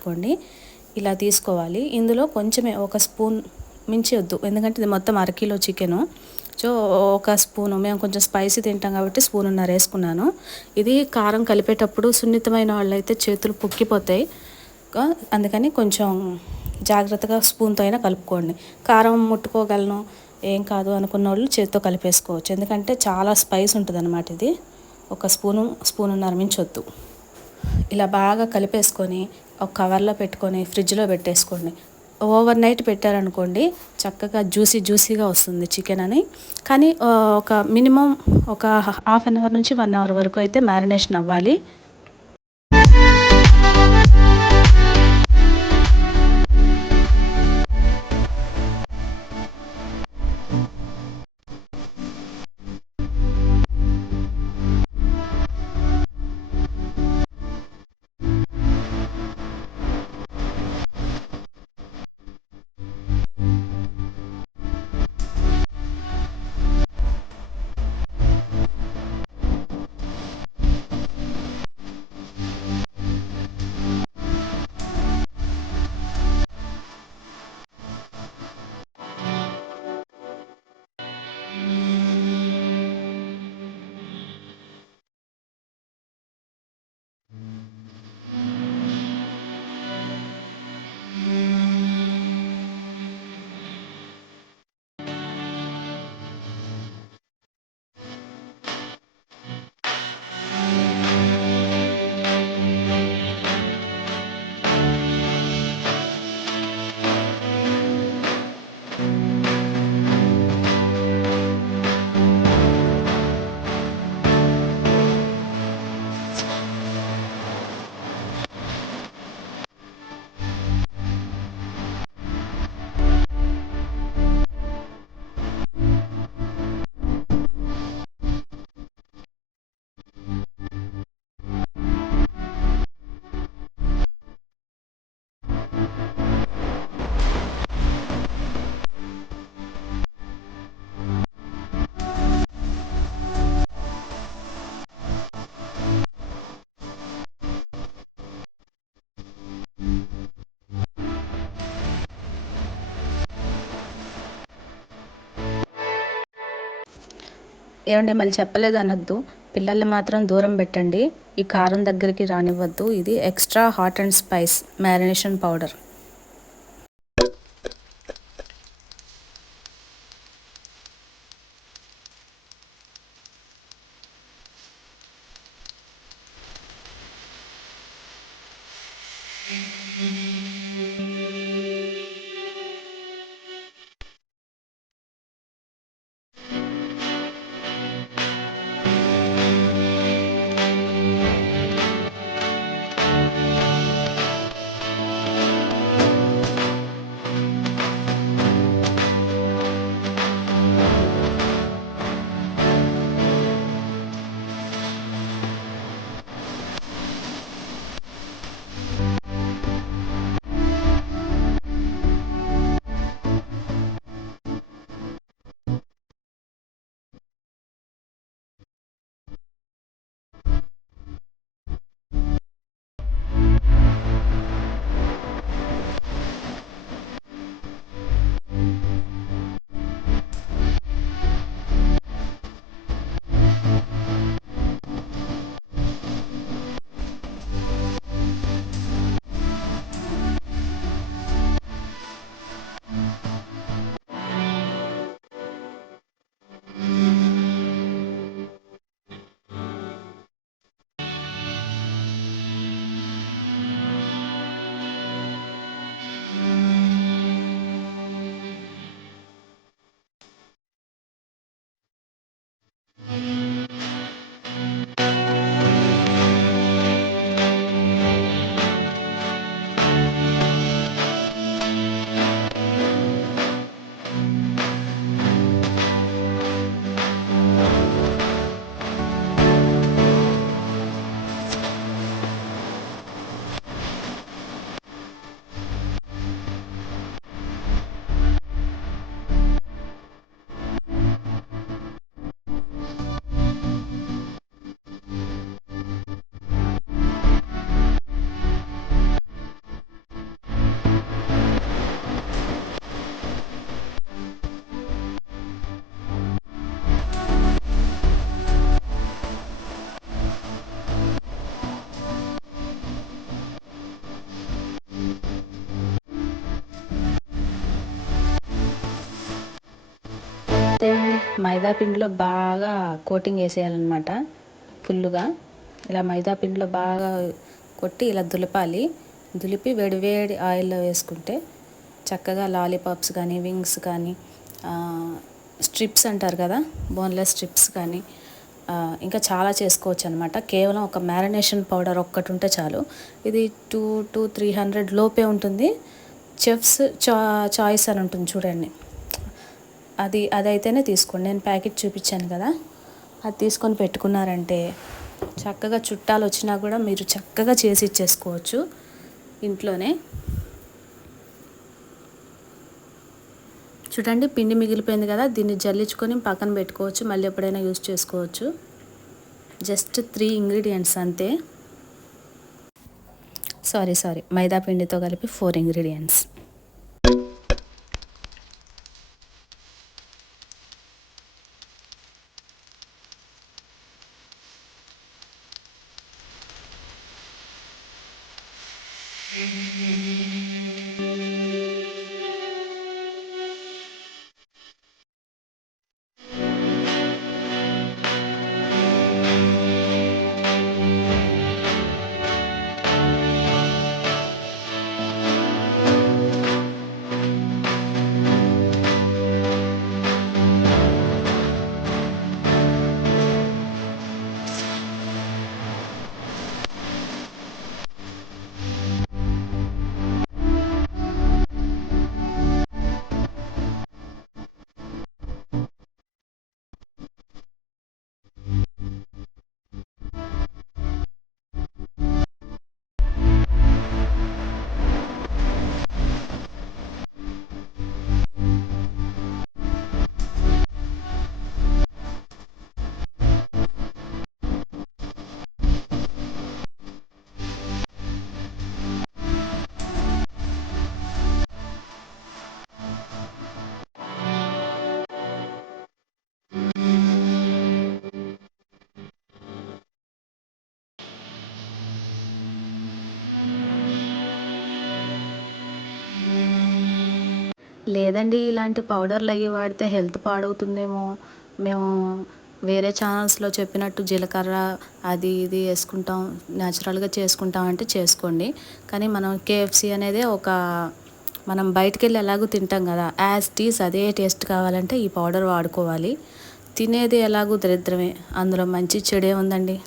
పెట్టుకోండి. ఇలా తీసుకోవాలి. ఇందులో కొంచెమే ఒక స్పూన్ మించి వద్దు, ఎందుకంటే ఇది మొత్తం అరకిలో చికెను. సో ఒక స్పూను, మేము కొంచెం స్పైసీ తింటాం కాబట్టి స్పూనున్నర వేసుకున్నాను. ఇది కారం కలిపేటప్పుడు సున్నితమైన వాళ్ళైతే చేతులు పొక్కిపోతాయి, అందుకని కొంచెం జాగ్రత్తగా స్పూన్తో అయినా కలుపుకోండి. కారం ముట్టుకోగలను ఏం కాదు అనుకున్న వాళ్ళు చేతితో కలిపేసుకోవచ్చు, ఎందుకంటే చాలా స్పైస్ ఉంటుంది అన్నమాట. ఇది ఒక స్పూనున్నర మించొద్దు. ఇలా బాగా కలిపేసుకొని ఒక కవర్లో పెట్టుకొని ఫ్రిడ్జ్లో పెట్టేసుకోండి. ఓవర్ నైట్ పెట్టారనుకోండి చక్కగా జ్యూసీగా వస్తుంది చికెన్ అని. కానీ ఒక మినిమం ఒక హాఫ్ అన్ అవర్ నుంచి 1 అవర్ వరకు అయితే మ్యారినేషన్ అవ్వాలి. ఏమంటే మళ్ళీ చెప్పలేదు అనొద్దు. పిల్లల్ని మాత్రం దూరం పెట్టండి, ఈ కారం దగ్గరికి రానివ్వద్దు. ఇది extra hot and spice marination powder. Maida పిండిలో బాగా కోటింగ్ వేసేయాలన్నమాట ఫుల్లుగా. ఇలా మైదా పిండిలో బాగా కొట్టి ఇలా దులపాలి. దులిపి వేడి వేడి ఆయిల్లో వేసుకుంటే చక్కగా లాలీపాప్స్ కానీ, వింగ్స్ కానీ, స్ట్రిప్స్ అంటారు కదా, బోన్లెస్ స్ట్రిప్స్ కానీ, ఇంకా చాలా చేసుకోవచ్చు అనమాట. కేవలం ఒక మ్యారినేషన్ పౌడర్ ఒక్కటి ఉంటే చాలు. ఇది 200-300 లోపే ఉంటుంది. చెఫ్స్ చాయిస్ అని ఉంటుంది చూడండి, అదైతేనే తీసుకోండి. నేను ప్యాకెట్ చూపించాను కదా, అది తీసుకొని పెట్టుకున్నారంటే చక్కగా చుట్టాలు వచ్చినా కూడా మీరు చక్కగా చేసి ఇచ్చేసుకోవచ్చు ఇంట్లోనే. చూడండి, పిండి మిగిలిపోయింది కదా, దీన్ని జల్లించుకొని పక్కన పెట్టుకోవచ్చు, మళ్ళీ ఎప్పుడైనా యూజ్ చేసుకోవచ్చు. జస్ట్ 3 ఇంగ్రీడియంట్స్ అంతే. సారీ, మైదా పిండితో కలిపి 4 ఇంగ్రీడియంట్స్. లేదండి, ఇలాంటి పౌడర్లు అవి వాడితే హెల్త్ పాడవుతుందేమో, మేము వేరే ఛానల్స్లో చెప్పినట్టు జీలకర్ర అది ఇది వేసుకుంటాం, న్యాచురల్గా చేసుకుంటాం అంటే చేసుకోండి. కానీ మనం కేఎఫ్సి అనేది మనం బయటికి వెళ్ళి ఎలాగో తింటాం కదా, యాజ్ టీస్ అదే టేస్ట్ కావాలంటే ఈ పౌడర్ వాడుకోవాలి. తినేది ఎలాగో దరిద్రమే, అందులో మంచి చెడే ఉందండి,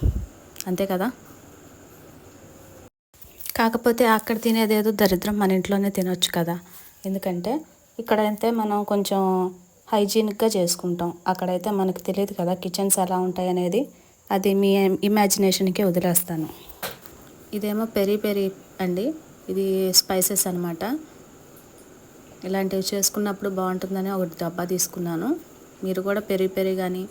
అంతే కదా. కాకపోతే అక్కడ తినేదేదో దరిద్రం మన ఇంట్లోనే తినొచ్చు కదా. ఎందుకంటే ఇక్కడైతే మనం కొంచెం హైజీనిక్గా చేసుకుంటాం, అక్కడైతే మనకు తెలియదు కదా కిచెన్స్ ఎలా ఉంటాయి అనేది. అది మీ ఇమాజినేషన్కే వదిలేస్తాను. ఇదేమో పెరి పెరి అండి, ఇది స్పైసెస్ అనమాట. ఇలాంటివి చేసుకున్నప్పుడు బాగుంటుందని ఒకటి డబ్బా తీసుకున్నాను. మీరు కూడా పెరి పెరి కానీ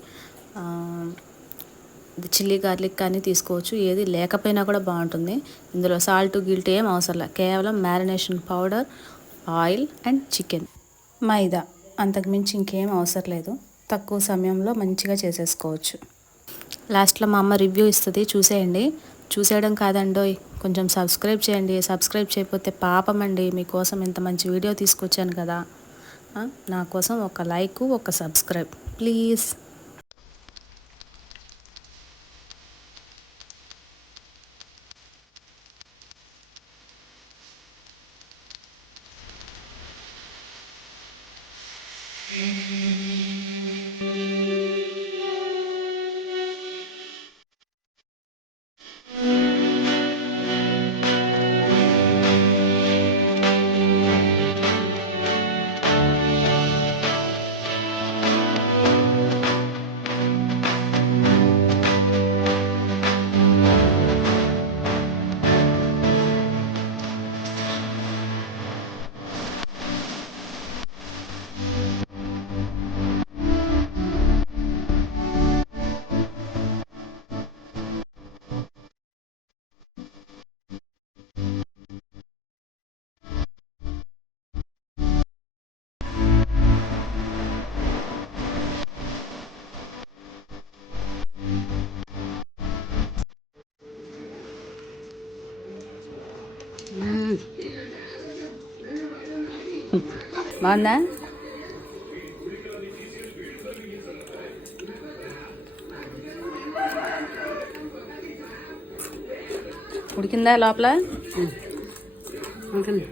చిల్లీ గార్లిక్ కానీ తీసుకోవచ్చు, ఏది లేకపోయినా కూడా బాగుంటుంది. ఇందులో సాల్ట్ గిల్ట్ ఏం అవసరం, కేవలం marination powder, oil and chicken, maida, అంతకుమించి ఇంకేం అవసరం లేదు. తక్కువ సమయంలో మంచిగా చేసేసుకోవచ్చు. లాస్ట్లో మా అమ్మ రివ్యూ ఇస్తుంది, చూసేయండి. చూసేయడం కాదండోయ్, కొంచెం సబ్స్క్రైబ్ చేయండి. సబ్స్క్రైబ్ చేయకపోతే పాపం అండి, మీకోసం ఇంత మంచి వీడియో తీసుకొచ్చాను కదా. నా కోసం ఒక లైక్, ఒక సబ్స్క్రైబ్ ప్లీజ్. బాగుందా? ఉడికిందా లోపల? ఉంటుంది.